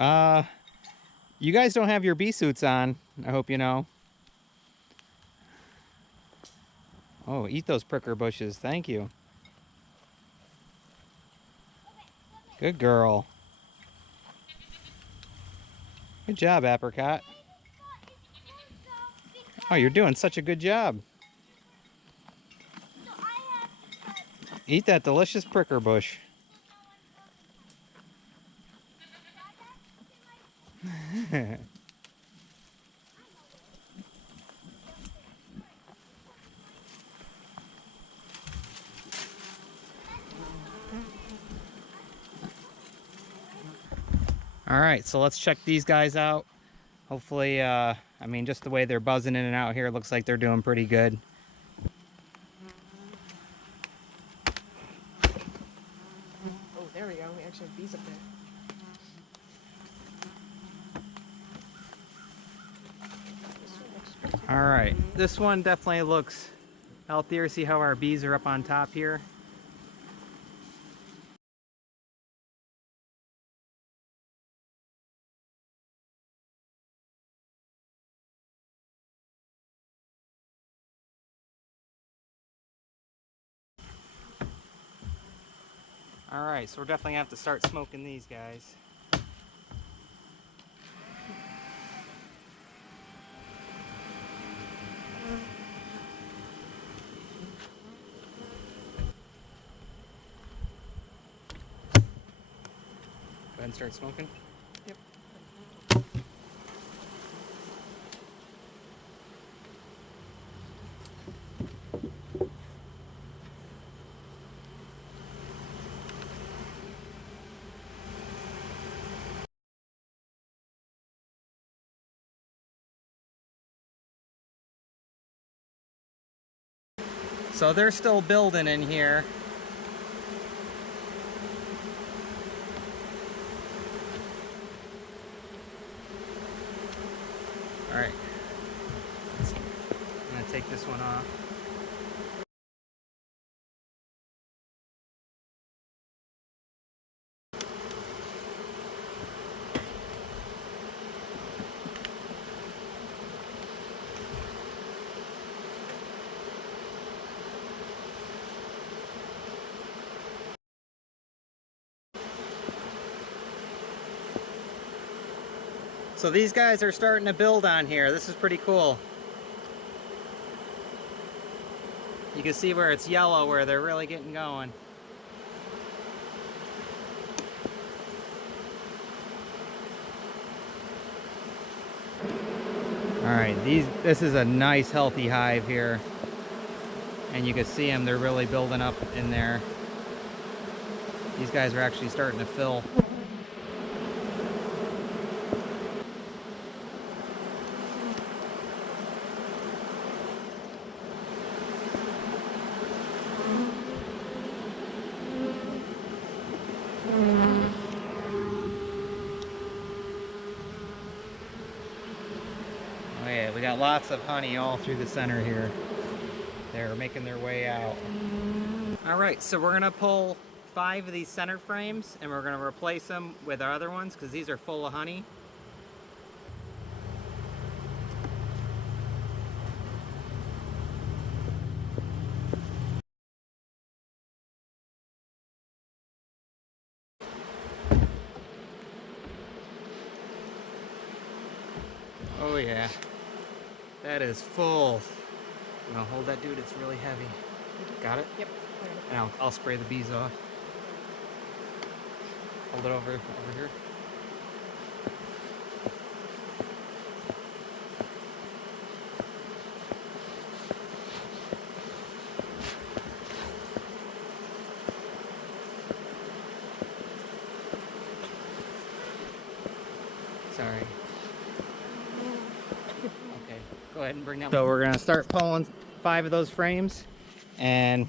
You guys don't have your bee suits on, I hope you know. Oh, eat those pricker bushes. Thank you. Good girl. Good job, Apricot. Oh, you're doing such a good job. Eat that delicious pricker bush. All right, so let's check these guys out. Hopefully, I mean, just the way they're buzzing in and out here, it looks like they're doing pretty good. Oh, there we go. We actually have bees up there. All right, this one definitely looks healthier. See how our bees are up on top here? All right, so we're definitely gonna have to start smoking these guys. Go ahead and start smoking. Yep. So they're still building in here. All right, I'm gonna take this one off. So these guys are starting to build on here. This is pretty cool. You can see where it's yellow, where they're really getting going. All right, this is a nice healthy hive here. And you can see them, they're really building up in there. These guys are actually starting to fill. Oh yeah, we got lots of honey all through the center here. They're making their way out. All right, so we're gonna pull 5 of these center frames and we're gonna replace them with our other ones because these are full of honey. Oh yeah, that is full. You know, hold that, dude, it's really heavy. Got it? Yep. And I'll spray the bees off. Hold it over here. Sorry. Okay, go ahead and bring that. So we're gonna start pulling 5 of those frames, and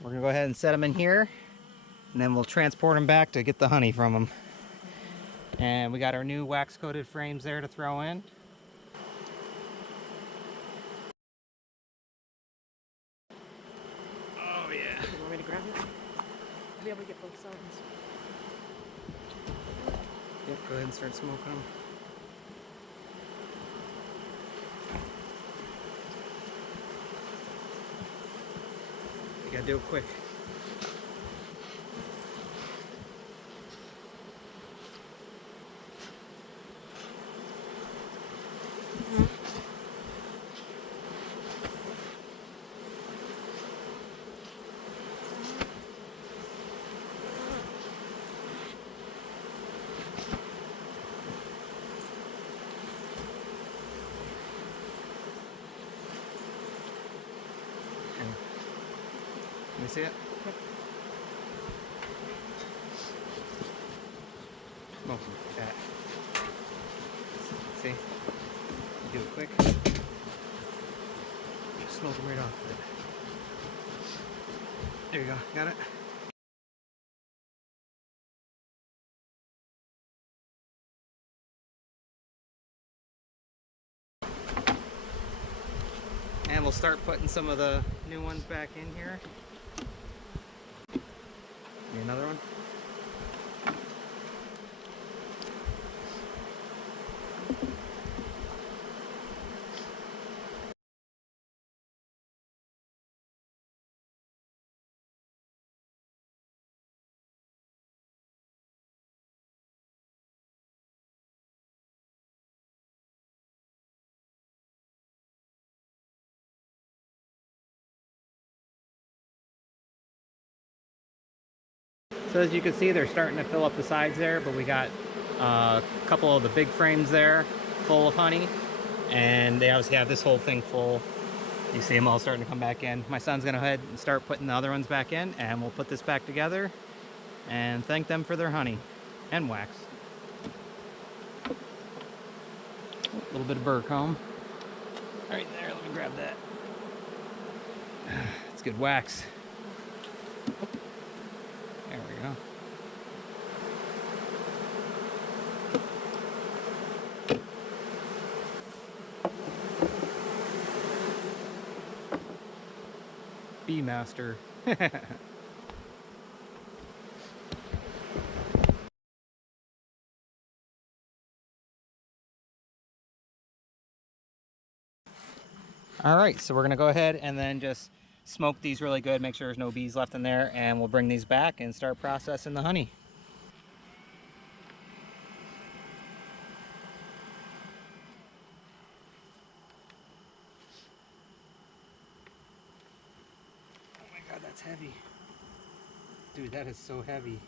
we're gonna go ahead and set them in here, and then we'll transport them back to get the honey from them. And we got our new wax coated frames there to throw in. Oh yeah. You want me to grab it? I'll be able to get both sides. Yep, go ahead and start smoking them. You gotta do it quick. Can you see it? Yep. Smoke them like that. See? You do it quick. Just smoke them right off of it. There you go. Got it? And we'll start putting some of the new ones back in here. Need another one? So as you can see, they're starting to fill up the sides there, but we got a couple of the big frames there full of honey, and they obviously have this whole thing full. You see them all starting to come back in. My son's gonna go ahead and start putting the other ones back in, and we'll put this back together and thank them for their honey and wax. A little bit of burr comb. Right there, let me grab that. It's good wax. There we go. Bee master. All right, so we're gonna go ahead and then just smoke these really good, make sure there's no bees left in there, and we'll bring these back and start processing the honey. Oh my God, that's heavy. Dude, that is so heavy.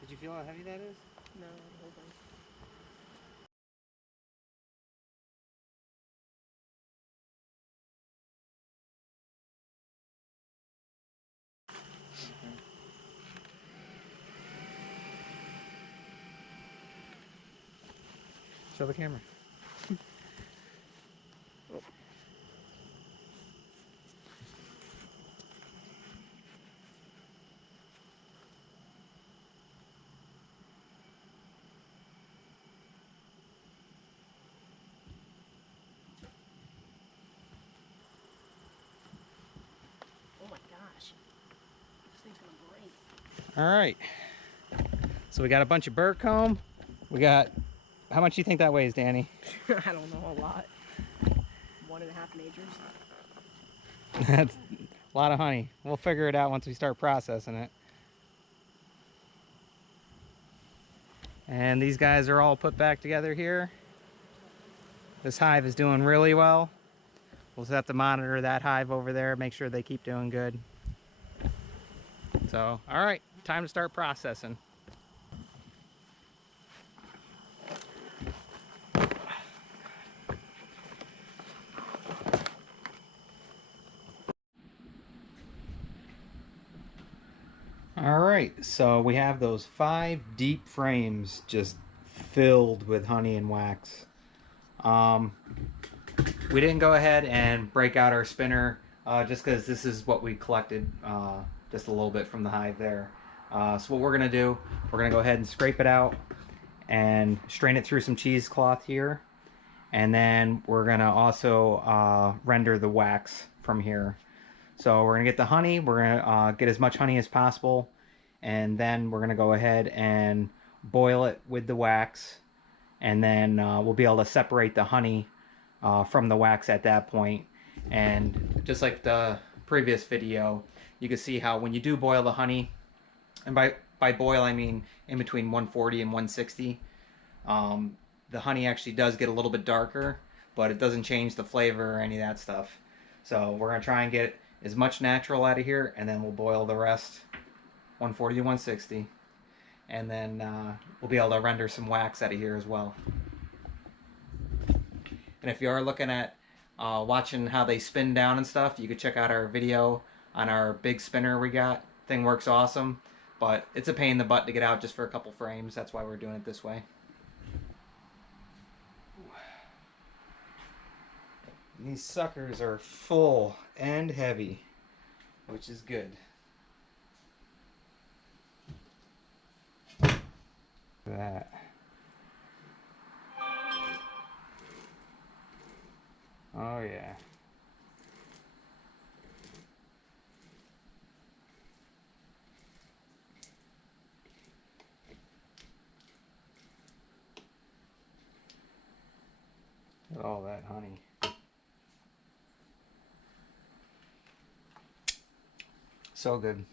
Did you feel how heavy that is? No, hold on. Show the camera. Oh my gosh. This thing's gonna break. All right. So we got a bunch of burr comb. We got, how much do you think that weighs, Danny? I don't know, a lot. 1.5 majors. That's a lot of honey. We'll figure it out once we start processing it. And these guys are all put back together here. This hive is doing really well. We'll just have to monitor that hive over there, make sure they keep doing good. So, all right, time to start processing. All right, so we have those 5 deep frames just filled with honey and wax. We didn't go ahead and break out our spinner just because this is what we collected just a little bit from the hive there. So what we're gonna do, we're gonna go ahead and scrape it out and strain it through some cheesecloth here. And then we're gonna also render the wax from here. So we're gonna get the honey, we're gonna get as much honey as possible, and then we're gonna go ahead and boil it with the wax, and then we'll be able to separate the honey from the wax at that point. And just like the previous video, you can see how when you do boil the honey, and by boil I mean in between 140 and 160, the honey actually does get a little bit darker, but it doesn't change the flavor or any of that stuff. So we're gonna try and get as much natural out of here, and then we'll boil the rest 140 to 160, and then we'll be able to render some wax out of here as well. And if you are looking at watching how they spin down and stuff, you could check out our video on our big spinner we got. Thing works awesome, but it's a pain in the butt to get out just for a couple frames. That's why we're doing it this way. These suckers are full and heavy, which is good. Look at that. Oh yeah. Look at all that honey. So good.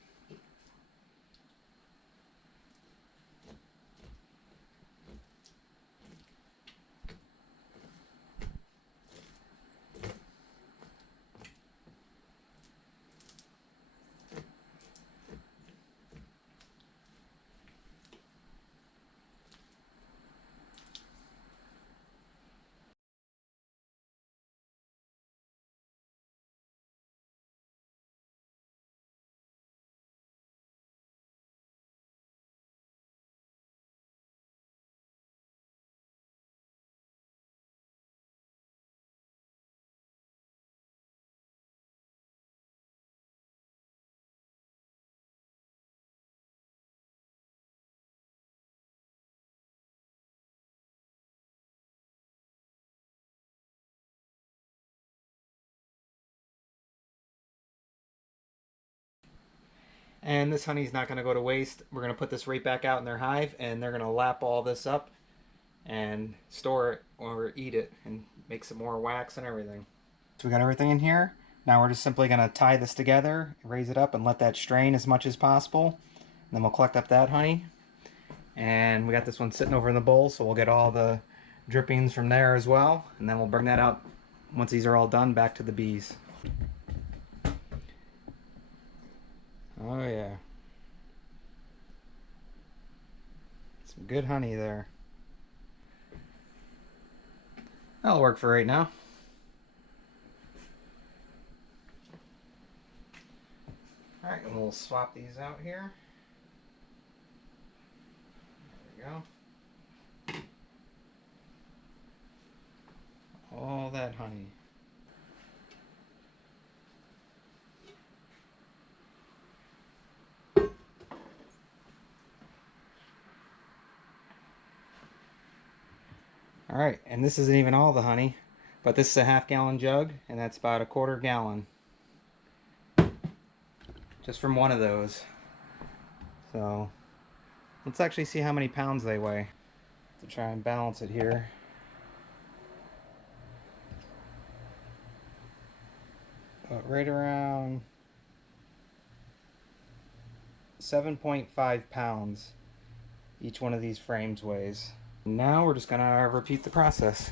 And this honey's not going to go to waste. We're going to put this right back out in their hive, and they're going to lap all this up and store it or eat it and make some more wax and everything. So we got everything in here. Now we're just simply going to tie this together, raise it up, and let that strain as much as possible. And then we'll collect up that honey. And we got this one sitting over in the bowl, so we'll get all the drippings from there as well. And then we'll bring that out, once these are all done, back to the bees. Oh yeah. Some good honey there. That'll work for right now. Alright, and we'll swap these out here. There we go. All that honey. Alright, and this isn't even all the honey, but this is a half-gallon jug, and that's about a quarter gallon. Just from one of those. So, let's actually see how many pounds they weigh to try and balance it here. But right around 7.5 pounds each one of these frames weighs. Now we're just gonna repeat the process.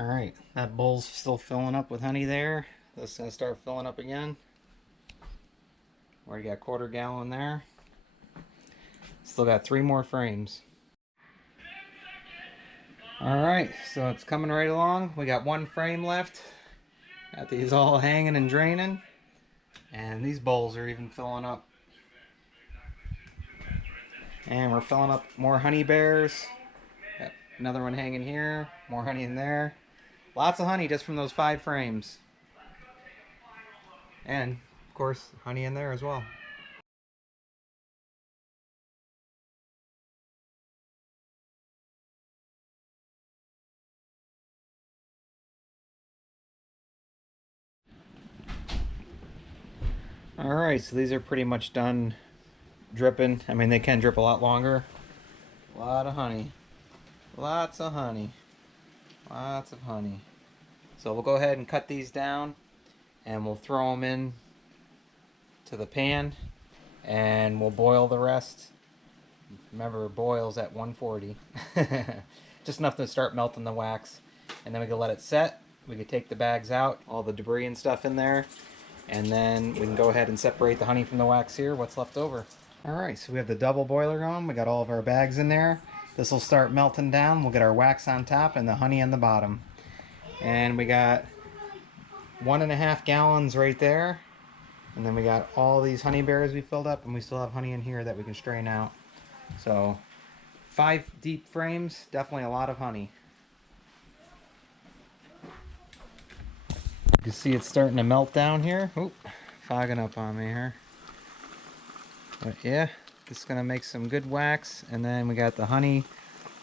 Alright, that bowl's still filling up with honey there. This is going to start filling up again. Already got 1/4 gallon there. Still got 3 more frames. Alright, so it's coming right along. We got 1 frame left. Got these all hanging and draining. And these bowls are even filling up. And we're filling up more honey bears. Got another one hanging here. More honey in there. Lots of honey just from those 5 frames. And, of course, honey in there as well. Alright, so these are pretty much done dripping. I mean, they can drip a lot longer. A lot of honey. Lots of honey. Lots of honey. So we'll go ahead and cut these down and we'll throw them in to the pan and we'll boil the rest. Remember, boils at 140. Just enough to start melting the wax. And then we can let it set. We can take the bags out, all the debris and stuff in there. And then we can go ahead and separate the honey from the wax here, what's left over. Alright, so we have the double boiler going. We got all of our bags in there. This will start melting down. We'll get our wax on top and the honey on the bottom. And we got 1.5 gallons right there. And then we got all these honey bears we filled up, and we still have honey in here that we can strain out. So 5 deep frames, definitely a lot of honey. You can see it's starting to melt down here. Oop, fogging up on me here. But yeah, this is gonna make some good wax. And then we got the honey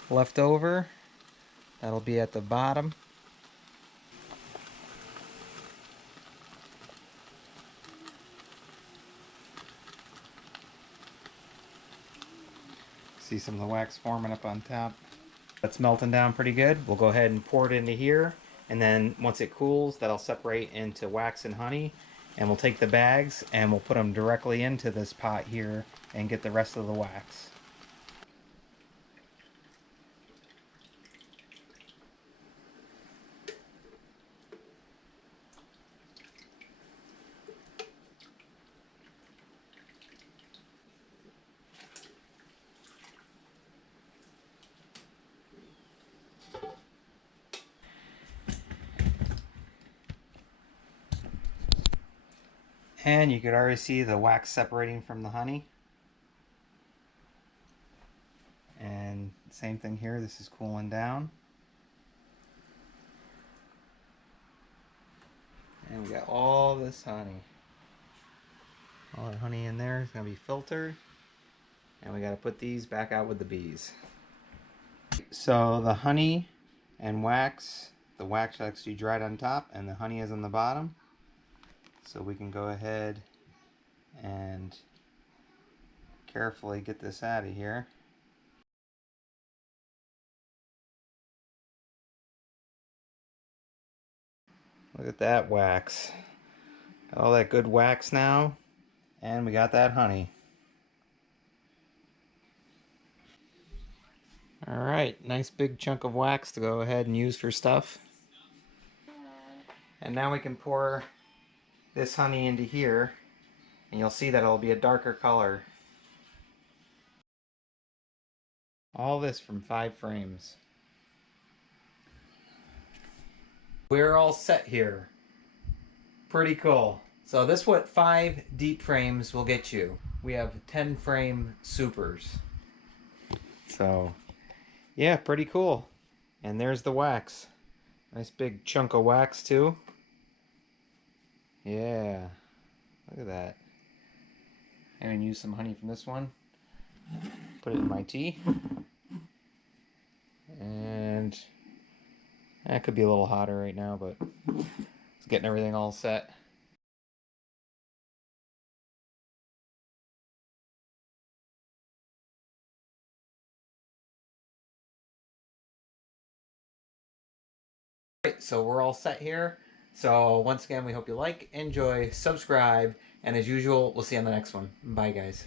left over. That'll be at the bottom. See some of the wax forming up on top. That's melting down pretty good. We'll go ahead and pour it into here. And then once it cools, that'll separate into wax and honey. And we'll take the bags and we'll put them directly into this pot here and get the rest of the wax. And you could already see the wax separating from the honey. And same thing here, this is cooling down. And we got all this honey. All that honey in there is going to be filtered. And we got to put these back out with the bees. So the honey and wax, the wax actually dried on top and the honey is on the bottom. So we can go ahead and carefully get this out of here. Look at that wax. Got all that good wax now, and we got that honey. Alright, nice big chunk of wax to go ahead and use for stuff. And now we can pour this honey into here, and you'll see that it'll be a darker color. All this from 5 frames. We're all set here. Pretty cool. So this is what 5 deep frames will get you. We have 10 frame supers. So yeah, pretty cool. And there's the wax. Nice big chunk of wax too. Yeah, look at that. I'm gonna use some honey from this one. Put it in my tea. And that could be a little hotter right now, but it's getting everything all set. So we're all set here. So once again, we hope you like, enjoy, subscribe, and as usual, we'll see you on the next one. Bye, guys.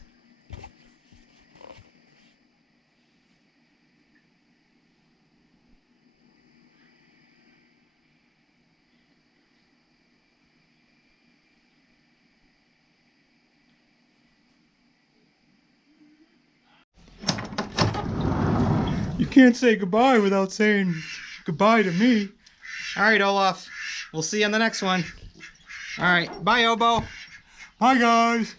You can't say goodbye without saying goodbye to me. All right, Olaf. We'll see you on the next one. All right. Bye, Obo. Bye, guys.